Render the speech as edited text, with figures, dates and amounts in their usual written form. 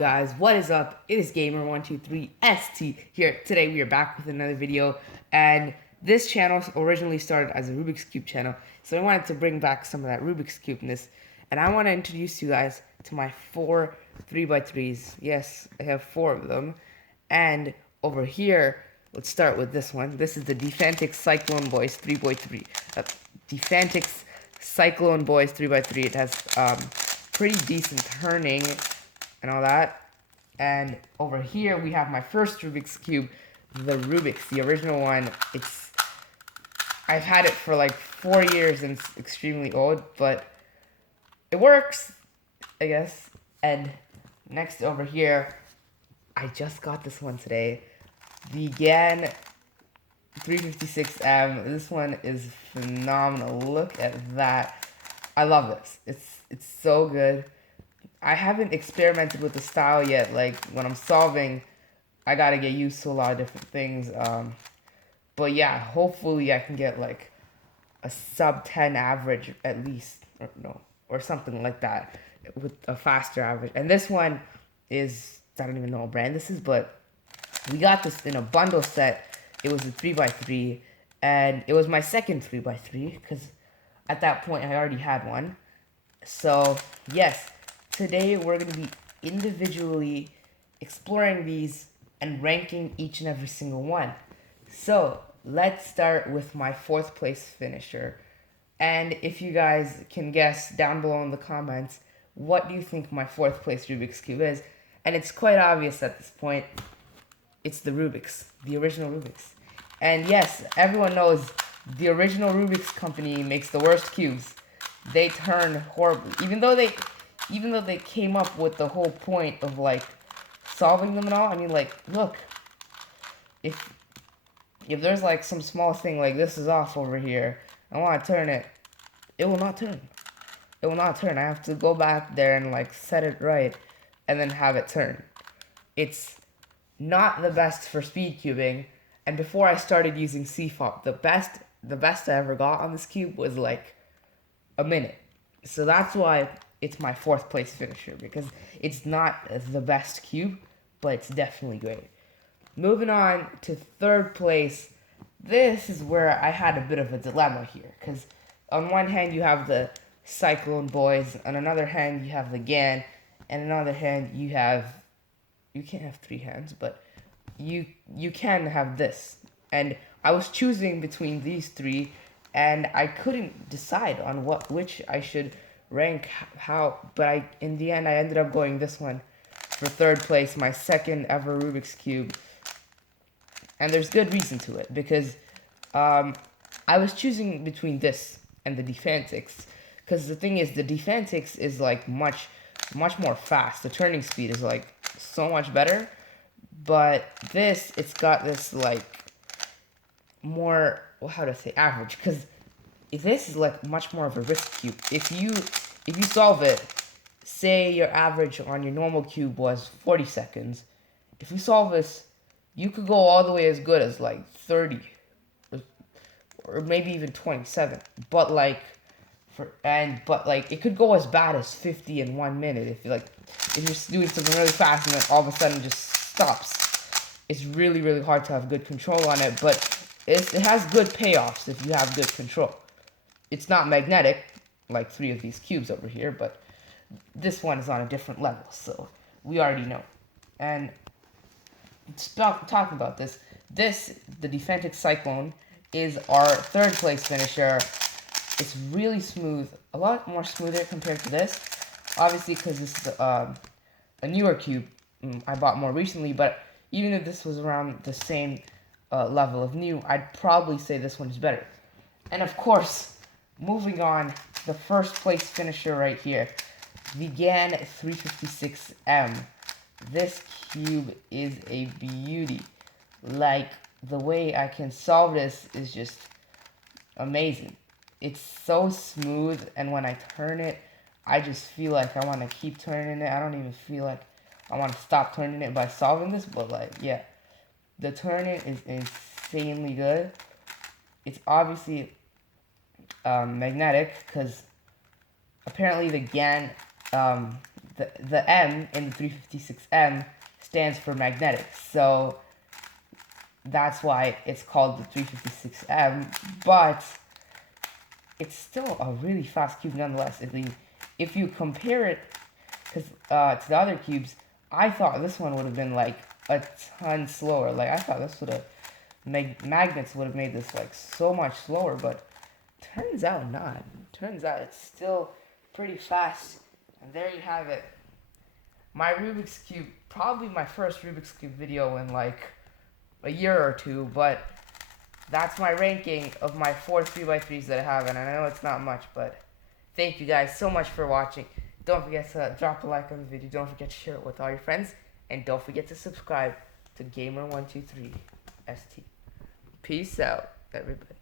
guys, what is up? It is Gamer123ST here. Today we are back with another video, and this channel originally started as a Rubik's Cube channel, so I wanted to bring back some of that Rubik's Cubeness, and I want to introduce you guys to my 4 3x3s. Yes, I have 4 of them, and over here, let's start with this one. This is the Defantix Cyclone Boys 3x3. Defantix Cyclone Boys 3x3. It has pretty decent turning and all that. And over here we have my first Rubik's Cube, the Rubik's, the original one. I've had it for like 4 years and it's extremely old, but it works, I guess. And next over here, I just got this one today, the GAN 356M. This one is phenomenal. Look at that. I love this. It's so good. I haven't experimented with the style yet. Like, when I'm solving, I gotta get used to a lot of different things. But yeah, hopefully I can get like a sub 10 average at least, or something like that, with a faster average. And this one is, I don't even know what brand this is, but we got this in a bundle set. It was a 3x3, and it was my second 3x3, because at that point I already had one. So yes, today we're going to be individually exploring these and ranking each and every single one. So let's start with my 4th place finisher. And if you guys can guess down below in the comments, what do you think my 4th place Rubik's Cube is? And it's quite obvious at this point. It's the Rubik's, the original Rubik's. And yes, everyone knows the original Rubik's company makes the worst cubes. They turn horribly. Even though they came up with the whole point of like solving them and all. I mean, like, look, if there's like some small thing like this is off over here, I want to turn it, it will not turn. It will not turn. I have to go back there and like set it right and then have it turn. It's not the best for speed cubing. And before I started using CFOP, the best I ever got on this cube was like a minute. So that's why it's my 4th place finisher, because it's not the best cube, but it's definitely great. Moving on to 3rd place, this is where I had a bit of a dilemma here, because on one hand you have the Cyclone Boys, on another hand you have the GAN, and on another hand you can't have 3 hands, but you can have this. And I was choosing between these 3, and I couldn't decide on which I should rank how, but in the end I ended up going this one for 3rd place, my 2nd ever Rubik's Cube. And there's good reason to it, because I was choosing between this and the Defantix, because the thing is, the Defantix is like much more fast. The turning speed is like so much better, but this, it's got this like more, well, how to say, average, because this is like much more of a risk cube. If you solve it, say your average on your normal cube was 40 seconds, if you solve this, you could go all the way as good as like 30 or maybe even 27, but like it could go as bad as 50 in 1 minute if you're doing something really fast and then all of a sudden it just stops. It's really hard to have good control on it, but it has good payoffs if you have good control. It's not magnetic like 3 of these cubes over here, but this one is on a different level, so we already know. And talking about this, the Defantix Cyclone is our 3rd place finisher. It's really smooth, a lot more smoother compared to this, obviously, because this is a newer cube I bought more recently, but even if this was around the same level of new, I'd probably say this one is better. And of course, moving on, the 1st place finisher right here, the GAN 356M. This cube is a beauty. Like, the way I can solve this is just amazing. It's so smooth, and when I turn it, I just feel like I want to keep turning it. I don't even feel like I want to stop turning it by solving this, but like, yeah. The turning is insanely good. It's obviously magnetic, because apparently the GAN the M in the 356M stands for magnetic. So that's why it's called the 356M, but it's still a really fast cube nonetheless. If you compare it to the other cubes, I thought this one would have been like a ton slower. Like I thought this would have magnets would have made this like so much slower, but turns out not. Turns out it's still pretty fast. And there you have it. My Rubik's Cube, probably my first Rubik's Cube video in like a year or two, but that's my ranking of my 4 3x3s that I have, and I know it's not much, but thank you guys so much for watching. Don't forget to drop a like on the video, don't forget to share it with all your friends, and don't forget to subscribe to Gamer123ST. Peace out, everybody.